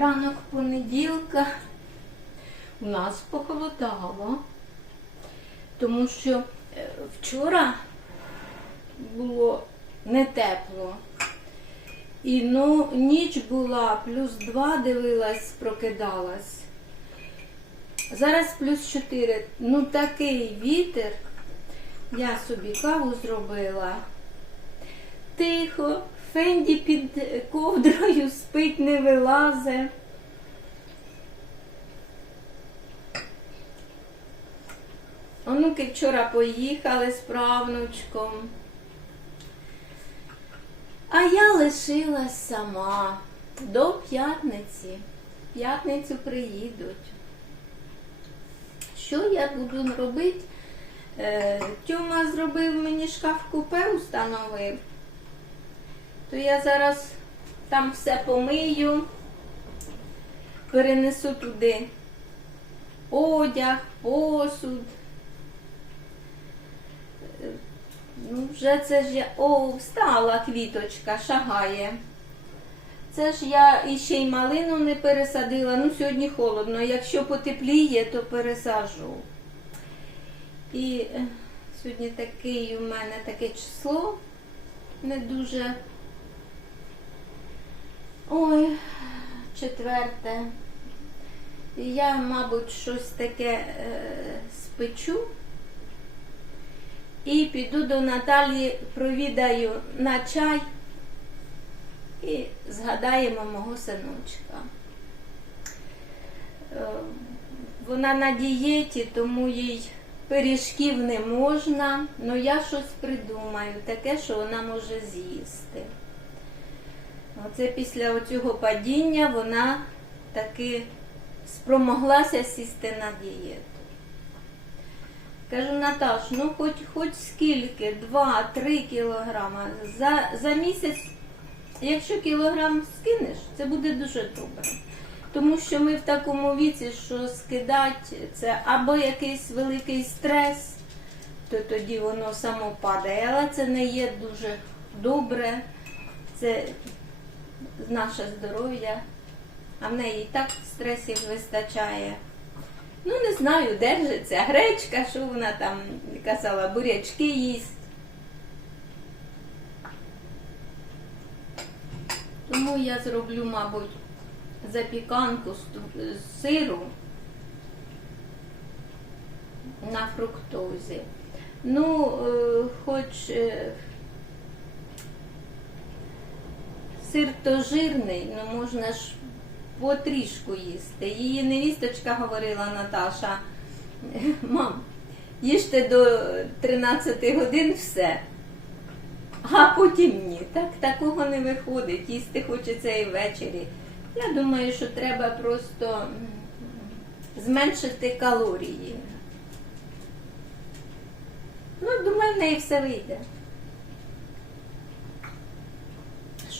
Ранок понеділка у нас похолодало, тому що е, вчора було не тепло. І ну, ніч була, плюс два дивилась, прокидалась. Зараз плюс 4. Ну такий вітер. Я собі каву зробила. Тихо, Фенді під ковдрою спить, не вилазе. Онуки вчора поїхали з правнучком. А я лишилась сама до п'ятниці. П'ятницю приїдуть. Що я буду робити? Е, Тьома зробив мені шкаф купе, установив. То я зараз там все помию, перенесу туди одяг, посуд. Ну, вже це ж я. О, встала квіточка, шагає. Це ж я іще й малину не пересадила. Ну, сьогодні холодно. Якщо потепліє, то пересажу. І е, сьогодні такий у мене таке число не дуже. Ой, четверте. Я, мабуть, щось таке е, спечу. І піду до Наталі, провідаю на чай і згадаємо мого синочка. Е, Вона на дієті, тому їй пиріжків не можна, але я щось придумаю, таке, що вона може з'їсти. Оце після цього падіння вона таки спромоглася сісти на дієту. Кажу, Наташ, ну хоч хоч скільки, 2-3 кілограма. За, за місяць, якщо кілограм скинеш, це буде дуже добре. Тому що ми в такому віці, що скидати це або якийсь великий стрес, то тоді воно само падає. Але це не є дуже добре. Це наше здоров'я, а в неї і так стресів вистачає. Ну, не знаю, держиться гречка, що вона там казала, бурячки їсть. Тому я зроблю, мабуть, запіканку з сиру на фруктозі. Ну, е, хоч е, сир то жирний, ну можна ж потрішку їсти. Її невісточка говорила Наташа, мам, їжте до 13 годин все, а потім ні. Так такого не виходить. Їсти хочеться і ввечері. Я думаю, що треба просто зменшити калорії. Ну, думаю, в неї все вийде.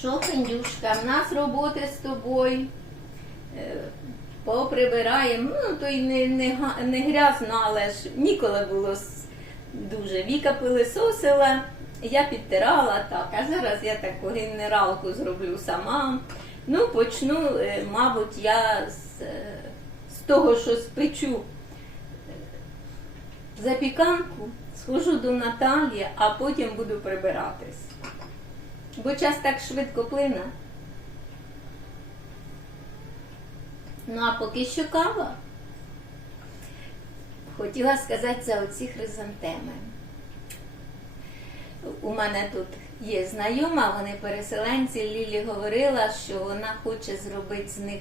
Що, Фендюшка, в нас роботи з тобою. Е, Поприбираємо, ну то й не, не, не грязно, але ж ніколи було дуже. Віка пилисосила, я підтирала так, а зараз я таку генералку зроблю сама. Ну, почну, е, мабуть, я з, е, з того, що спечу запіканку, схожу до Наталі, а потім буду прибиратись. Бо час так швидко плине. Ну, а поки що кава. Хотіла сказати за оці хризантеми. У мене тут є знайома, вони переселенці. Лілі говорила, що вона хоче зробити з них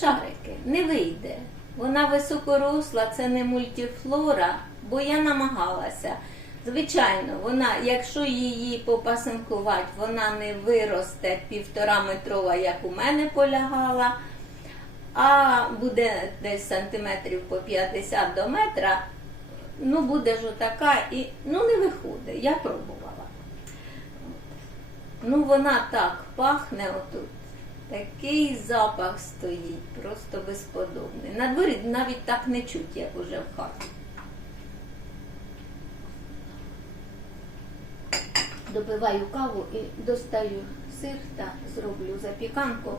шарики. Не вийде. Вона високоросла, це не мультифлора, бо я намагалася. Звичайно, вона, якщо її попасинкувати, вона не виросте півтора метрова, як у мене полягала а буде десь сантиметрів по 50 до метра, ну буде ж отака і ну не виходить. Я пробувала. Ну вона так пахне отут. Такий запах стоїть, просто безподобний. На дворі навіть так не чуть, як уже в хаті. Допиваю каву і достаю сир та зроблю запіканку.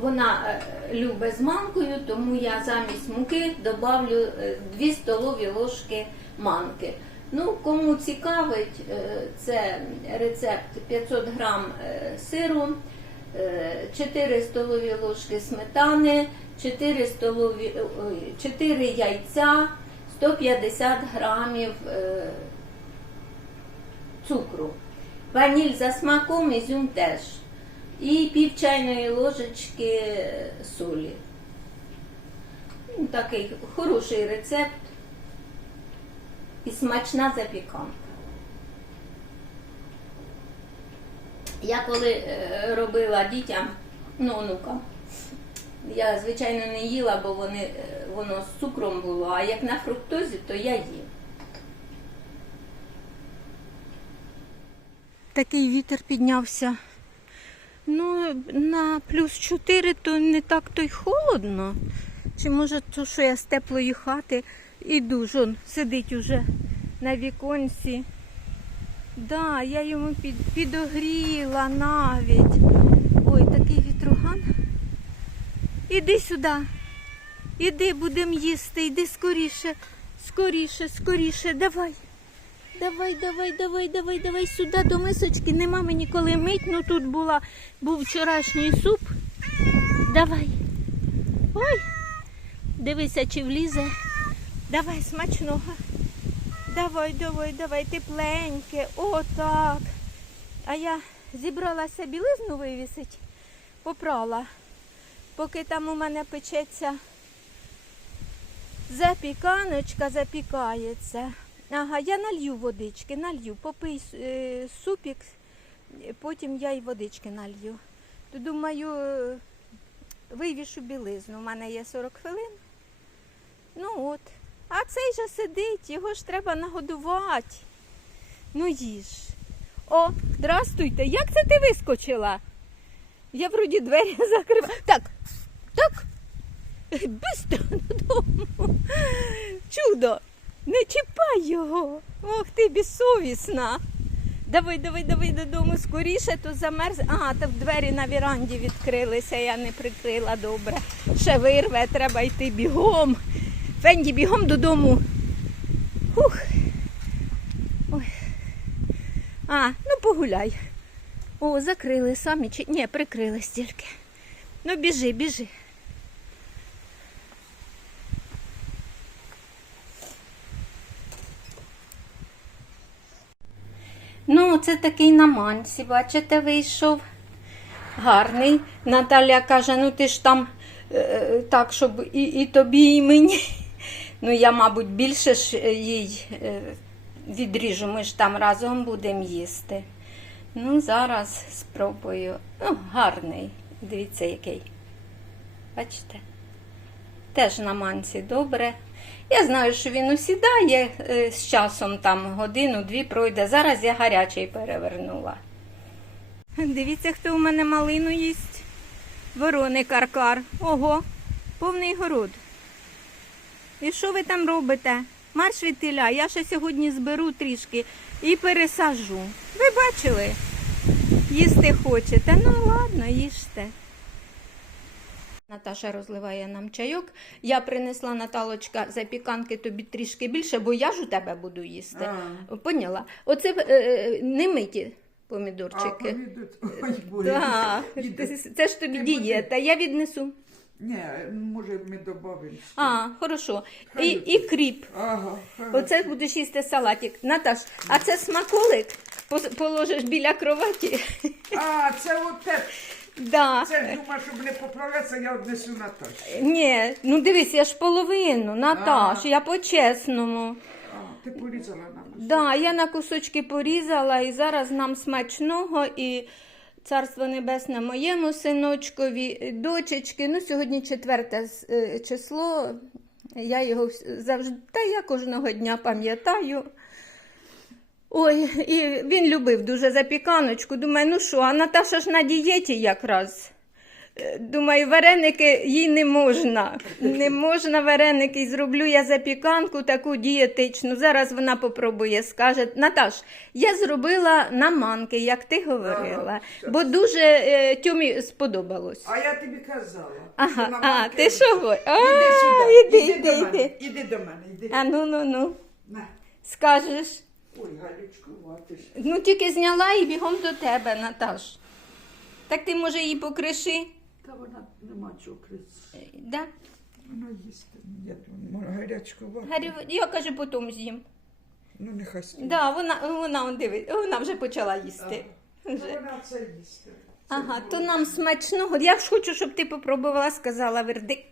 вона е, любить з манкою, тому я замість муки добавлю 2 столові ложки манки. Ну, кому цікавить, е, це рецепт 500 грам е, сиру, е, 4 столові ложки сметани, 4, столові, 4 яйця, 150 грамів е, цукру. Ваніль за смаком, ізюм теж. І пів чайної ложечки солі. Ну, Такий хороший рецепт і смачна запіканка. Я коли е, робила дітям, ну, онукам, я, звичайно, не їла, бо вони, е, воно з цукром було, а як на фруктозі, то я їм. Такий вітер піднявся. Ну, на плюс 4 то не так то й холодно. Чи може то, що я з теплої хати іду, жон сидить уже на віконці. Да, я йому під, підогріла навіть. Ой, такий вітруган. Іди сюди. Іди, будемо їсти, іди скоріше, скоріше, скоріше, давай. Давай, давай, давай, давай, давай сюди до мисочки. Нема мені коли мить. Ну тут була, був вчорашній суп. Давай. Ой. Дивися, чи влізе. Давай смачного. Давай, давай, давай, тепленьке. О, так. А я зібралася білизну вивісить, попрала. Поки там у мене печеться запіканочка, запікається. Ага, я налью водички, налью, попий е, супік, е, потім я й водички налью. То думаю, е, вивішу білизну. У мене є 40 хвилин. Ну от. А цей же сидить, його ж треба нагодувати. Ну їж. О, здрастуйте, як це ти вискочила? Я вроді двері закрила. Так, так. Бистро додому. Чудо. Не чіпай його. Ох ти безсовісна. Давай, давай, давай додому скоріше, то замерз. А, так двері на віранді відкрилися, я не прикрила добре. Ще вирве, треба йти бігом. Фенді, бігом додому. Хух. Ой. А, ну погуляй. О, закрили самі чи. Ні, прикрили стільки. Ну біжи, біжи. Ну, це такий на манці, бачите, вийшов. Гарний. Наталя каже, ну ти ж там е, так, щоб і, і тобі, і мені. Ну, я, мабуть, більше ж їй е, відріжу, ми ж там разом будемо їсти. Ну, зараз спробую. Ну, гарний. Дивіться, який. Бачите? Теж на манці добре. Я знаю, що він усідає е, з часом там годину-дві пройде. Зараз я гарячий перевернула. Дивіться, хто у мене малину їсть. Ворони каркар. Ого, повний город. І що ви там робите? Марш від я ще сьогодні зберу трішки і пересажу. Ви бачили? Їсти хочете. Ну ладно, їжте. Наташа розливає нам чайок. Я принесла Наталочка запіканки тобі трішки більше, бо я ж у тебе буду їсти. А. Поняла? Оце е, е, не миті А, помідорчики. повідуть. Ой, Боже. Так, Їде. це ж тобі дієта. Я віднесу. Ні, може ми додамо. А, хорошо. І, і кріп. Ага, Оце будеш їсти салатик. Наташ, а це смаколик положиш біля кроваті. А, це от те. Да. Це думаю, щоб не поправлятися, я однесу Наташі. Ні, ну дивись, я ж половину, Наташ, я по-чесному. А, ти порізала нам. Да, я на кусочки порізала і зараз нам смачного і царство небесне моєму синочкові, дочечки. Ну, сьогодні четверте е, число. Я його вс- завжди, та я кожного дня пам'ятаю. Ой, і він любив дуже запіканочку. Думаю, ну що, а Наташа ж на дієті якраз. Е, Думаю, вареники їй не можна. Не можна вареники. І зроблю я запіканку таку дієтичну. Зараз вона попробує, скаже. Наташ, я зробила на манки, як ти говорила, Ага, бо дуже е, Тьомі сподобалось. А я тобі казала. Ага, що а, ти що го- А, Іди сюди, іди, іди, іди, іди. іди до мене, іди. А ну ну ну. На. Скажеш. Ой, Галючку, вати ж. Ну тільки зняла і бігом до тебе, Наташ. Так ти може її покриши? Та вона нема чого крити. Е, Да? Вона їсти. Я думаю, гарячку. Гарю, я кажу, потім з'їм. Ну, нехай стоїть. Да, вона, вона, он дивить, вона вже почала їсти. Та Вже. Вона це їсти. Ага, то нам смачного. Я ж хочу, щоб ти попробувала, сказала вердикт.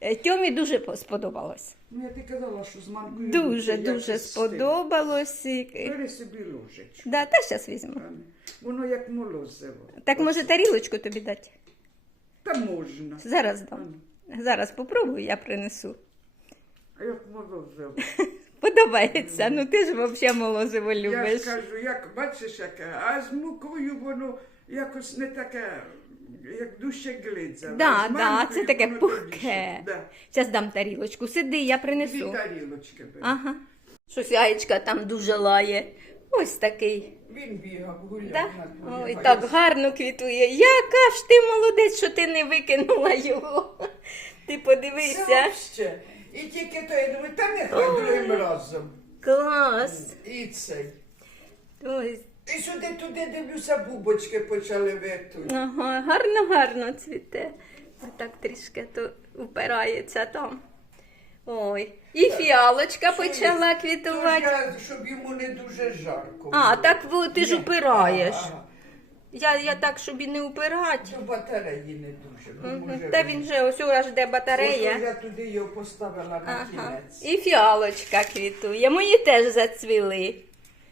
Е, Тьомі дуже сподобалось. Ну, я ти казала, що з манкою. Дуже, лучше, як дуже із сподобалось. І- Бери собі ложечку. Да, та зараз візьму. Воно як молозиво. Так може тарілочку тобі дати? Та можна. Зараз дам. Зараз попробую, я принесу. А як молозиво. Подобається. Ну ти ж взагалі молозиво Я ж любиш. кажу, як бачиш, яке, а з мукою воно якось не таке, як дужче глидза. Да, да, це таке пухке. Да. Зараз дам тарілочку. Сиди, я Дві принесу. тарілочки бери. Ага. Щось яєчка там дуже лає. Ось такий. Він бігав, гуляв. Да? на дворі, Ой, так гарно квітує. Яка ж ти молодець, що ти не викинула його. Ти Це подивися. вообще. І тільки то, я думаю, та нехай другим разом. Клас. І цей. Ой, І сюди туди дивлюся, бубочки почали витуть. ага, гарно, гарно цвіте. Так трішки то впирається там. Ой. І фіалочка почала квітувати. я, щоб йому не дуже жарко. А, було. так во- ти ж Ні. упираєш. Ага. Я, я так, щоб і не упирати. До батареї не дуже. Ну, Мгм. може, Та він же ось аж де Ось батарея. я туди його поставила на Ага. кінець. І фіалочка квітує. Мої теж зацвіли.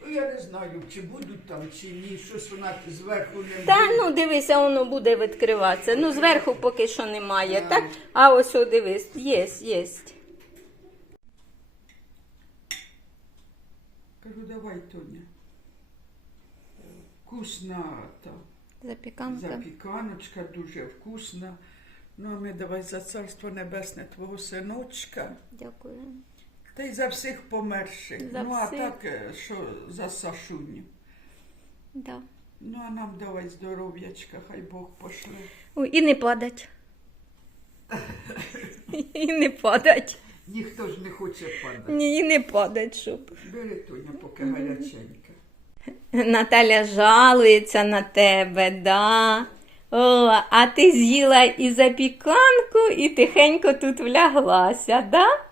Ну, я не знаю, чи будуть там, чи ні. Щось вона зверху не Та буде. ну дивися, воно буде відкриватися. Ну, зверху поки що немає, так? А ось о, дивись, є, є. Кажу, давай, Тоня. Вкусна та Запіканка. запіканочка, дуже вкусна. Ну, а ми давай за царство небесне твого синочка. Дякую. Та й за всіх померших. За ну, а так, е, що за Сашуню. Да. Ну, а нам давай здоров'ячка, хай Бог пошле. Ой, і не падать. І не падать. Ніхто ж не хоче падати. Ні, і не падать, щоб. Бери, Тоня, поки гаряченька. Наталя жалується на тебе, да. О, а ти з'їла і запіканку, і тихенько тут вляглася, да?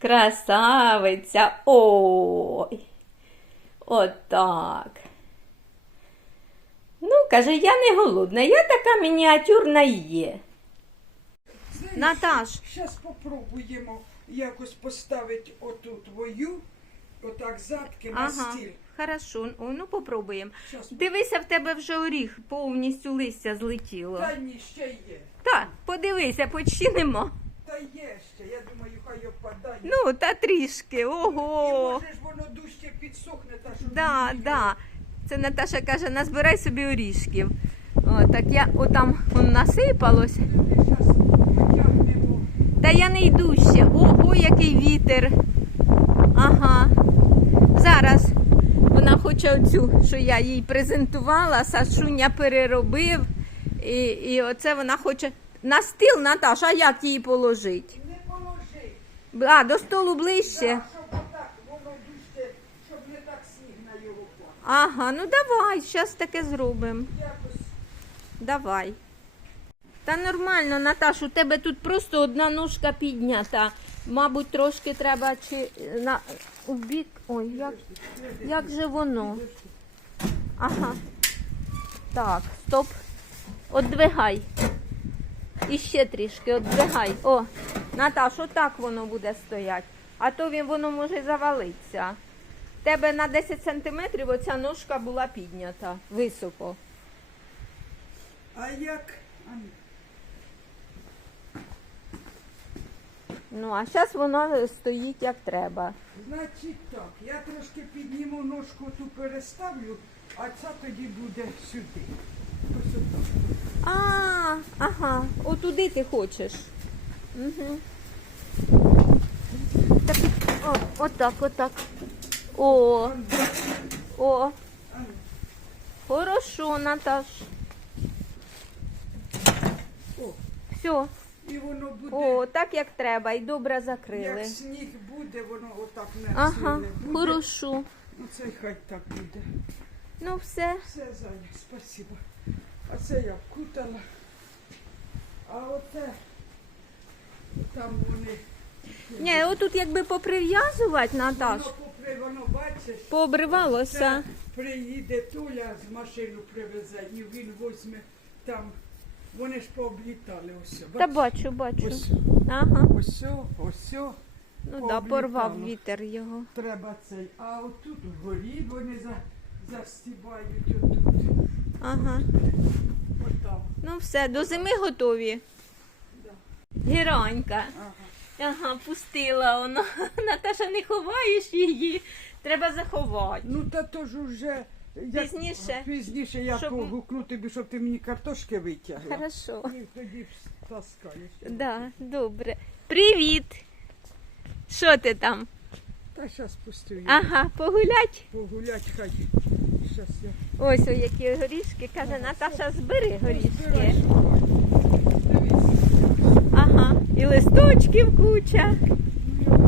Красавиця. Ой. Отак. Ну, каже, я не голодна, я така мініатюрна і є. Наташ. Зараз попробуємо якось поставити оту твою, отак задки на Ага, стіл. хорошо, О, ну попробуємо. Щас. Дивися, в тебе вже оріх повністю листя злетіло. Та ні, ще є. Так, подивися, почти нема. Та є ще. Я думаю, хай опадає. Ну, та трішки, І ого. може ж воно дужче підсохне, та що Да, да. Це Наташа каже, назбирай собі орішків. О, так я отам он насипалось. Зараз потягнемо. Та я не йду ще. Ого, який вітер. Ага. Зараз вона хоче оцю, що я їй презентувала, Сашуня переробив. І, і оце вона хоче. На стіл, Наташа, а як її положить? Не положи. А, до столу ближче. Так, щоб отак воно дужче, щоб не так сніг на його пах. Ага, ну давай, зараз таке зробимо. Якось Давай. Та нормально, Наташ, у тебе тут просто одна ножка піднята. Мабуть, трошки треба чи на у бік. Ой, як, як же воно? Ага. Так, стоп. Одвигай. І ще трішки одвигай. О, Наташ, отак воно буде стояти. А то він воно може завалитися. Тебе на 10 сантиметрів оця ножка була піднята високо. А як? Ну, а зараз воно стоїть як треба. Значить так, я трошки підніму ножку ту переставлю, а ця тоді буде сюди. Ось отак. А, ага, отуди ти хочеш. Угу. Так, о, отак, отак. О, о. Хорошо, Наташ. Все. І воно буде, О, так як треба, і добре як закрили. сніг буде, воно отак не Ага, буде. хорошо. Ну це хай так буде. Ну все. Все, Заня, спасибо. А це я вкутала. А оте там вони. Ні, отут якби поприв'язувати, Наташ, Воно попри, воно бачиш. пообривалося. Приїде Туля з машину привезе, і він возьме там. Вони ж пооблітали ось. Та бачу, бачу. Ось, Ага. ось, ось, Ну да, порвав вітер його. треба цей. А отут вгорі вони за, застібають отут. Ага. Ну все, до зими готові. Да. Геранька. Ага. Пустила воно. Наташа, не ховаєш її. Треба заховати. Ну та то ж уже як- Пізніше? Пізніше я Щоб- погукну тобі, щоб ти мені картошки витягла. Хорошо. І тоді таскаєш. Да, добре. Привіт. Що ти там? Та зараз пустую. Ага, погулять. Погулять хай. Ось о, які горішки. Каже, Наташа, збери горішки. Шукай. Дивись. Ага. І листочків куча. Ну.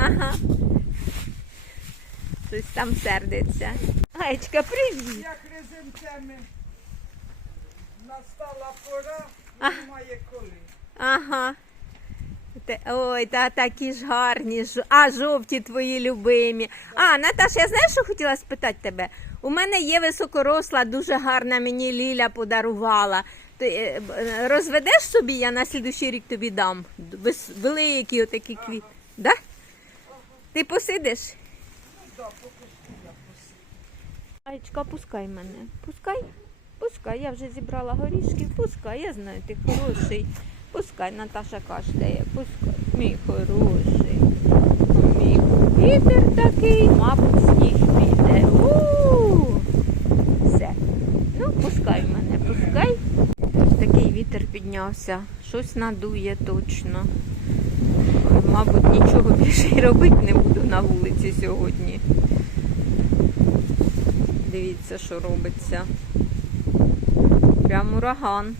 Ага. Щось там сердиться. Гаєчка, привіт. Як резинцями настала пора, немає коли. Ага. Ой, та такі ж гарні, а жовті твої любимі. А, Наташа, я знаєш, що хотіла спитати тебе? У мене є високоросла, дуже гарна мені Ліля подарувала. Ти е, розведеш собі, я на слідущий рік тобі дам. Вис- Великі отакі квіти. Да? Ти посидиш? Аєчка, пускай мене. Пускай, пускай. Я вже зібрала горішки. Пускай, я знаю, ти хороший. Пускай, Наташа кашляє, пускай. Мій хороший. Мій вітер такий, мабуть, сніг піде. У-у-у. Все. Ну, пускай мене, пускай. Такий вітер піднявся. Щось надує точно. Мабуть, нічого більше робити не буду на вулиці сьогодні. Дивіться, що робиться. Прям ураган.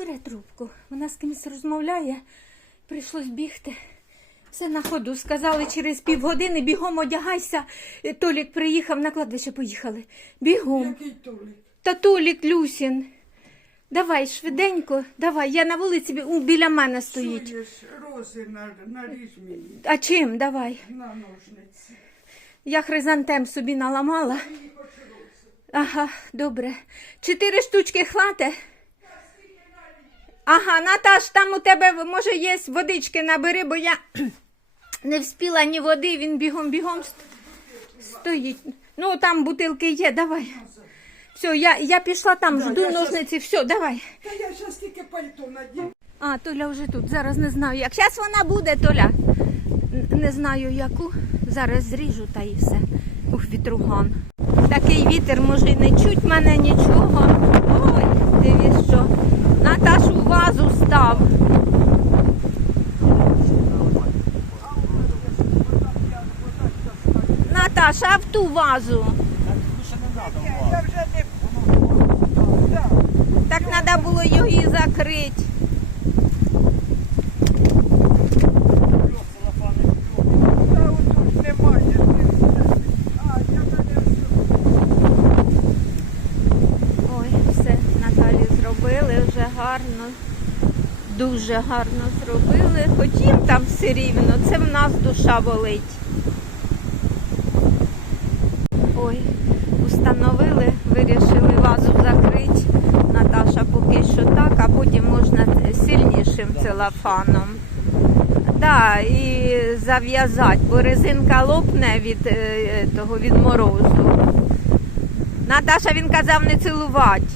Бере трубку. Вона з кимось розмовляє. Прийшлось бігти. Все на ходу. Сказали через півгодини бігом одягайся. Толік приїхав, на кладбище поїхали. Бігом. Який толик? Та Толік Люсін. Давай, швиденько, давай. Я на вулиці бі- у, біля мене стоїть. Чуєш, рози на, наріж мені А чим? Давай. на ножниці. Я хризантем собі наламала. Ага, добре. Чотири штучки хвате? Ага, Наташ, там у тебе може є водички набери, бо я не вспіла ні води, він бігом-бігом стоїть. Ну, там бутилки є, давай. Все, я, я пішла там, Да, жду я щас- ножниці, все, давай. Та я зараз тільки пальто надів. А, Толя вже тут, зараз не знаю як. Зараз вона буде, Толя. Не знаю яку. Зараз зріжу та і все. Ух, вітруган. Такий вітер, може, не чуть мене нічого. Ой, дивись вазу став. Наташа, а в ту вазу. Так треба було її закрити. Та отут немає. А, я мене все. Ой, все Наталі зробили вже гарно. Дуже гарно зробили. Хоч їм там все рівно, це в нас душа болить. Ой, установили, вирішили вазу закрити. Наташа поки що так, а потім можна сильнішим целофаном. Да, і зав'язати, бо резинка лопне від е, того від морозу. Наташа він казав не цілувати.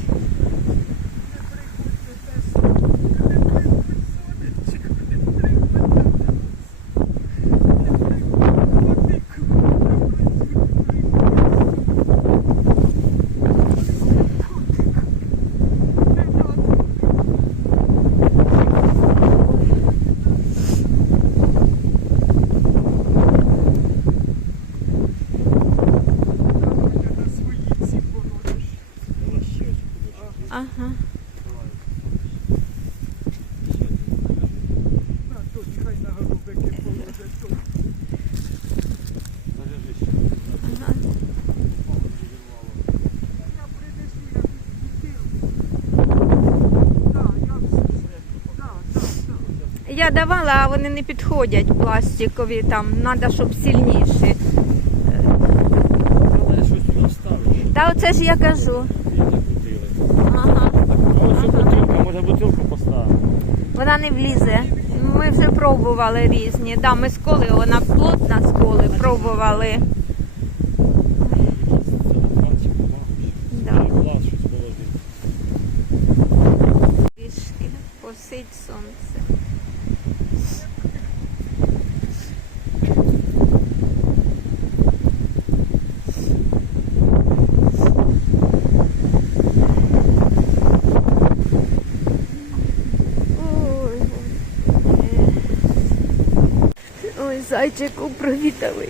Я давала, а вони не підходять пластикові, там треба, щоб сильніші. Та оце ж я кажу. Ага. Бутилка, може бутилку поставити. Вона не влізе. Ми вже пробували різні. Да, ми сколи, вона плотна сколи, пробували. Да. Трішки посить сонце. Ой, Господи. Ой, зайчику провідали,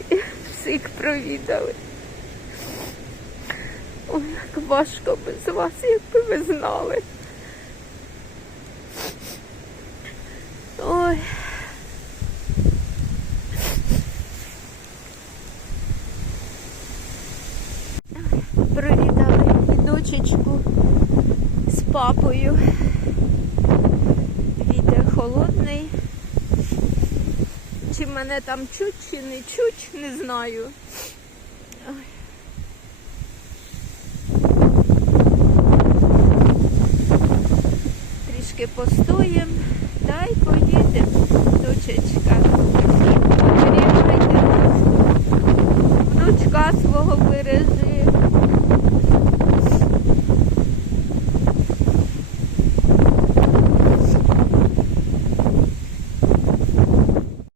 всіх провідали. Ой, як важко без вас, якби ви знали. Ой. Привітали і дочечку з папою. Вітер холодний. Чи мене там чуть, чи не чуть, не знаю. Трішки постоїм, та й поїдемо, дочечка. Бережи, внучка свого бережи.